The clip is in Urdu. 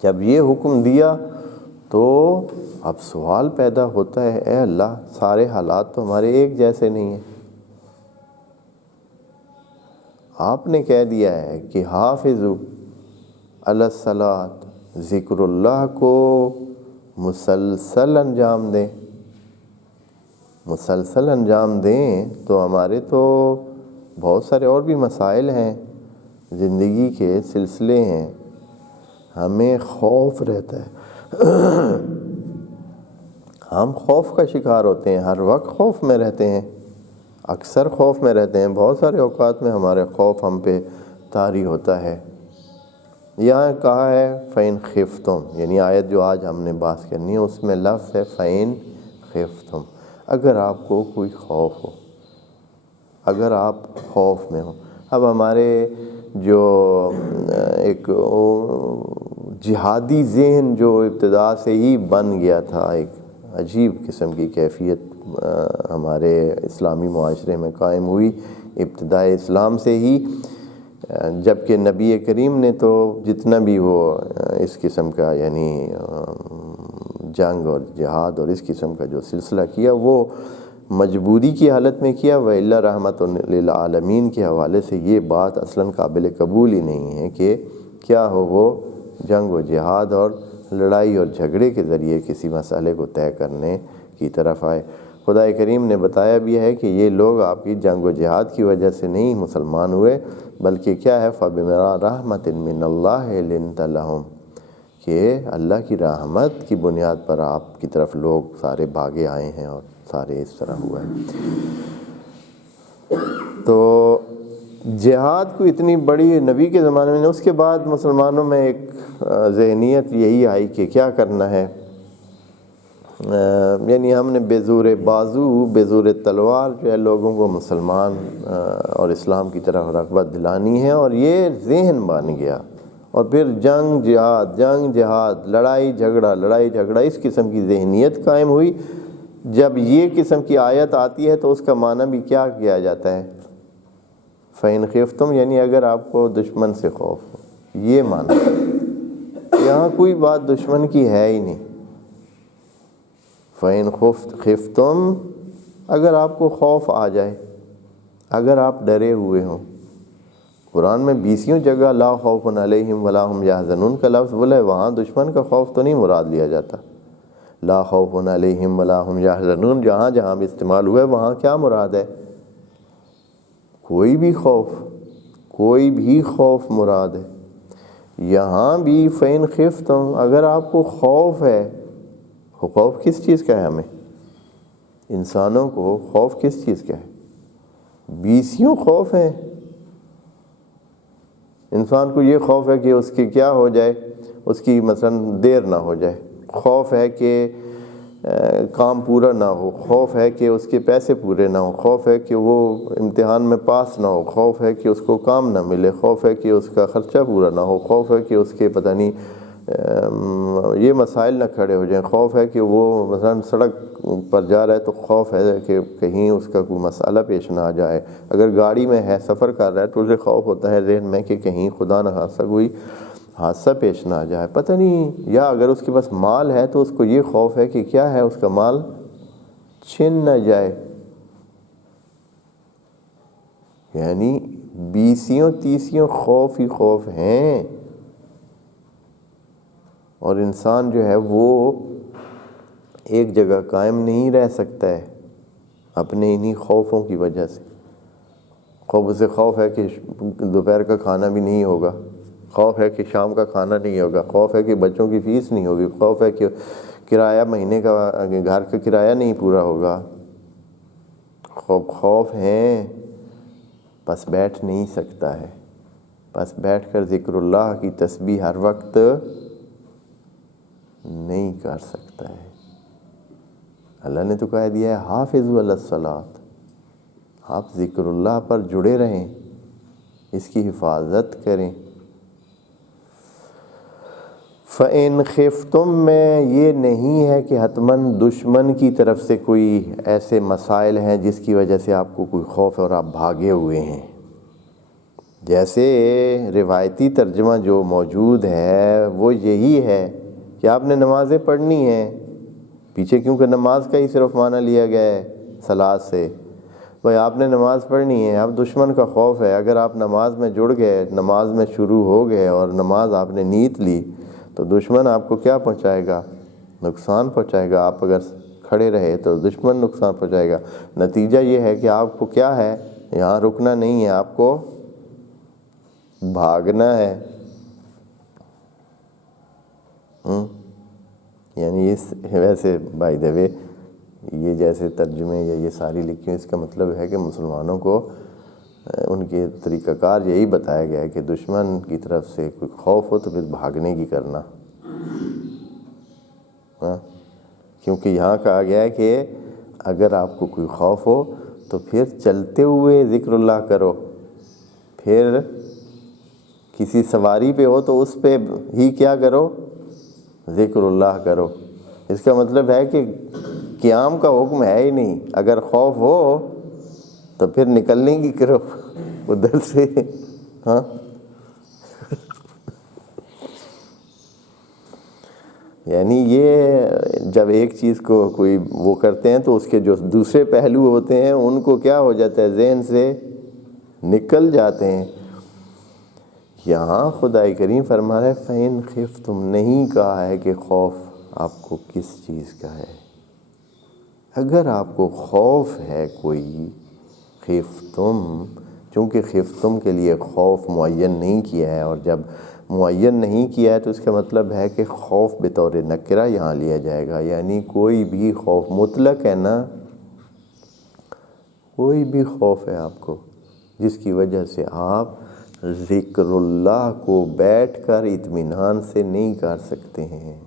جب یہ حکم دیا تو اب سوال پیدا ہوتا ہے، اے اللہ سارے حالات تو ہمارے ایک جیسے نہیں ہیں، آپ نے کہہ دیا ہے کہ حافظوا علی الصلاۃ، ذکر اللہ کو مسلسل انجام دیں، مسلسل انجام دیں تو ہمارے تو بہت سارے اور بھی مسائل ہیں، زندگی کے سلسلے ہیں، ہمیں خوف رہتا ہے، ہم خوف کا شکار ہوتے ہیں، ہر وقت خوف میں رہتے ہیں، اکثر خوف میں رہتے ہیں، بہت سارے اوقات میں ہمارے خوف ہم پہ طاری ہوتا ہے۔ یہاں کہا ہے فَإِنْ خِفْتُمْ، یعنی آیت جو آج ہم نے بات کرنی ہے اس میں لفظ ہے فَإِنْ خِفْتُمْ، اگر آپ کو کوئی خوف ہو، اگر آپ خوف میں ہو۔ اب ہمارے جو ایک جہادی ذہن جو ابتدا سے ہی بن گیا تھا، ایک عجیب قسم کی کیفیت ہمارے اسلامی معاشرے میں قائم ہوئی ابتدائے اسلام سے ہی، جبکہ نبی کریم نے تو جتنا بھی وہ اس قسم کا یعنی جنگ اور جہاد اور اس قسم کا جو سلسلہ کیا وہ مجبوری کی حالت میں کیا، وَإِلَّا رَحْمَةٌ لِّلْعَالَمِينَ کے حوالے سے یہ بات اصلاً قابل قبول ہی نہیں ہے کہ کیا ہو وہ جنگ و جہاد اور لڑائی اور جھگڑے کے ذریعے کسی مسئلے کو طے کرنے کی طرف آئے۔ خدا کریم نے بتایا بھی ہے کہ یہ لوگ آپ کی جنگ و جہاد کی وجہ سے نہیں مسلمان ہوئے، بلکہ کیا ہے فَبِمَا رَحْمَةٍ مِّنَ اللَّهِ لِنْتَ لَهُمْ، کہ اللہ کی رحمت کی بنیاد پر آپ کی طرف لوگ سارے بھاگے آئے ہیں اور سارے اس طرح ہوا ہے۔ تو جہاد کو اتنی بڑی نبی کے زمانے میں، اس کے بعد مسلمانوں میں ایک ذہنیت یہی آئی کہ کیا کرنا ہے، یعنی ہم نے بے زور بازو بے زور تلوار جو ہے لوگوں کو مسلمان اور اسلام کی طرف رغبت دلانی ہے، اور یہ ذہن بن گیا، اور پھر جنگ جہاد، لڑائی جھگڑا اس قسم کی ذہنیت قائم ہوئی۔ جب یہ قسم کی آیت آتی ہے تو اس کا معنی بھی کیا کیا جاتا ہے، فَإِنْ خِفْتُمْ، یعنی اگر آپ کو دشمن سے خوف ہو، یہ معنی۔ یہاں کوئی بات دشمن کی ہے ہی نہیں۔ فَإِنْ خِفْتُمْ، اگر آپ کو خوف آ جائے، اگر آپ ڈرے ہوئے ہوں، قرآن میں 20 جگہ لا خوف علیہم ولا ہم یحزنون کا لفظ بولا ہے، وہاں دشمن کا خوف تو نہیں مراد لیا جاتا۔ لا خوف علیہم ولا ہم یحزنون جہاں جہاں بھی استعمال ہوا ہے وہاں کیا مراد ہے، کوئی بھی خوف مراد ہے۔ یہاں بھی فَإِنْ خِفْتُمْ، اگر آپ کو خوف ہے، خوف کس چیز کا ہے، ہمیں انسانوں کو خوف کس چیز کا ہے، 20 خوف ہیں۔ انسان کو یہ خوف ہے کہ اس کی کیا ہو جائے، اس کی مثلا دیر نہ ہو جائے، خوف ہے کہ کام پورا نہ ہو، خوف ہے کہ اس کے پیسے پورے نہ ہو، خوف ہے کہ وہ امتحان میں پاس نہ ہو، خوف ہے کہ اس کو کام نہ ملے، خوف ہے کہ اس کا خرچہ پورا نہ ہو، خوف ہے کہ اس کے پتہ نہیں یہ مسائل نہ کھڑے ہو جائیں، خوف ہے کہ وہ مثلا سڑک پر جا رہا ہے تو خوف ہے کہ کہیں اس کا کوئی مسئلہ پیش نہ آ جائے، اگر گاڑی میں ہے سفر کر رہا ہے تو اسے خوف ہوتا ہے ذہن میں کہ کہیں خدا نہ خاصہ کوئی حادثہ پیش نہ آ جائے، پتہ نہیں، یا اگر اس کے پاس مال ہے تو اس کو یہ خوف ہے کہ کیا ہے، اس کا مال چھن نہ جائے۔ یعنی 20 خوف ہی خوف ہیں، اور انسان جو ہے وہ ایک جگہ قائم نہیں رہ سکتا ہے اپنے انہی خوفوں کی وجہ سے۔ خوف ہے کہ دوپہر کا کھانا بھی نہیں ہوگا، خوف ہے کہ شام کا کھانا نہیں ہوگا، خوف ہے کہ بچوں کی فیس نہیں ہوگی، خوف ہے کہ کرایہ مہینے کا گھر کا کرایہ نہیں پورا ہوگا، خوف ہیں، بس بیٹھ نہیں سکتا ہے، بس بیٹھ کر ذکر اللہ کی تسبیح ہر وقت نہیں کر سکتا ہے۔ اللہ نے تو کہہ دیا ہے حافظوا علی الصلاۃ، آپ ذکر اللہ پر جڑے رہیں، اس کی حفاظت کریں۔ فَإِنْ خِفْتُمْ میں یہ نہیں ہے کہ حتماً دشمن کی طرف سے کوئی ایسے مسائل ہیں جس کی وجہ سے آپ کو کوئی خوف ہے اور آپ بھاگے ہوئے ہیں، جیسے روایتی ترجمہ جو موجود ہے وہ یہی ہے کہ آپ نے نمازیں پڑھنی ہیں پیچھے، کیونکہ نماز کا ہی صرف معنی لیا گیا ہے صلاۃ سے. بھائی آپ نے نماز پڑھنی ہے، اب دشمن کا خوف ہے، اگر آپ نماز میں جڑ گئے، نماز میں شروع ہو گئے اور نماز آپ نے نیت لی تو دشمن آپ کو کیا پہنچائے گا؟ نقصان پہنچائے گا. آپ اگر کھڑے رہے تو دشمن نقصان پہنچائے گا. نتیجہ یہ ہے کہ آپ کو کیا ہے، یہاں رکنا نہیں ہے، آپ کو بھاگنا ہے. یعنی اس ویسے بائی دا وے یہ جیسے ترجمے یا یہ ساری لکھی ہیں، اس کا مطلب ہے کہ مسلمانوں کو ان کے طریقہ کار یہی بتایا گیا ہے کہ دشمن کی طرف سے کوئی خوف ہو تو پھر بھاگنے کی کرنا. کیونکہ یہاں کہا گیا ہے کہ اگر آپ کو کوئی خوف ہو تو پھر چلتے ہوئے ذکر اللہ کرو، پھر کسی سواری پہ ہو تو اس پہ ہی کیا کرو، ذکر اللہ کرو. اس کا مطلب ہے کہ قیام کا حکم ہے ہی نہیں. اگر خوف ہو تو پھر نکلنے کی کرو ادھر سے. ہاں یعنی یہ جب ایک چیز کو کوئی وہ کرتے ہیں تو اس کے جو دوسرے پہلو ہوتے ہیں ان کو کیا ہو جاتا ہے، ذہن سے نکل جاتے ہیں. یہاں خدائے کریم فرما رہے فَإِنْ خِفْتُمْ، نہیں کہا ہے کہ خوف آپ کو کس چیز کا ہے. اگر آپ کو خوف ہے کوئی، خفتم، چونکہ خفتم کے لیے خوف معین نہیں کیا ہے، اور جب معین نہیں کیا ہے تو اس کا مطلب ہے کہ خوف بطور نکرہ یہاں لیا جائے گا. یعنی کوئی بھی خوف مطلق ہے نا، کوئی بھی خوف ہے آپ کو جس کی وجہ سے آپ ذکر اللہ کو بیٹھ کر اطمینان سے نہیں کر سکتے ہیں.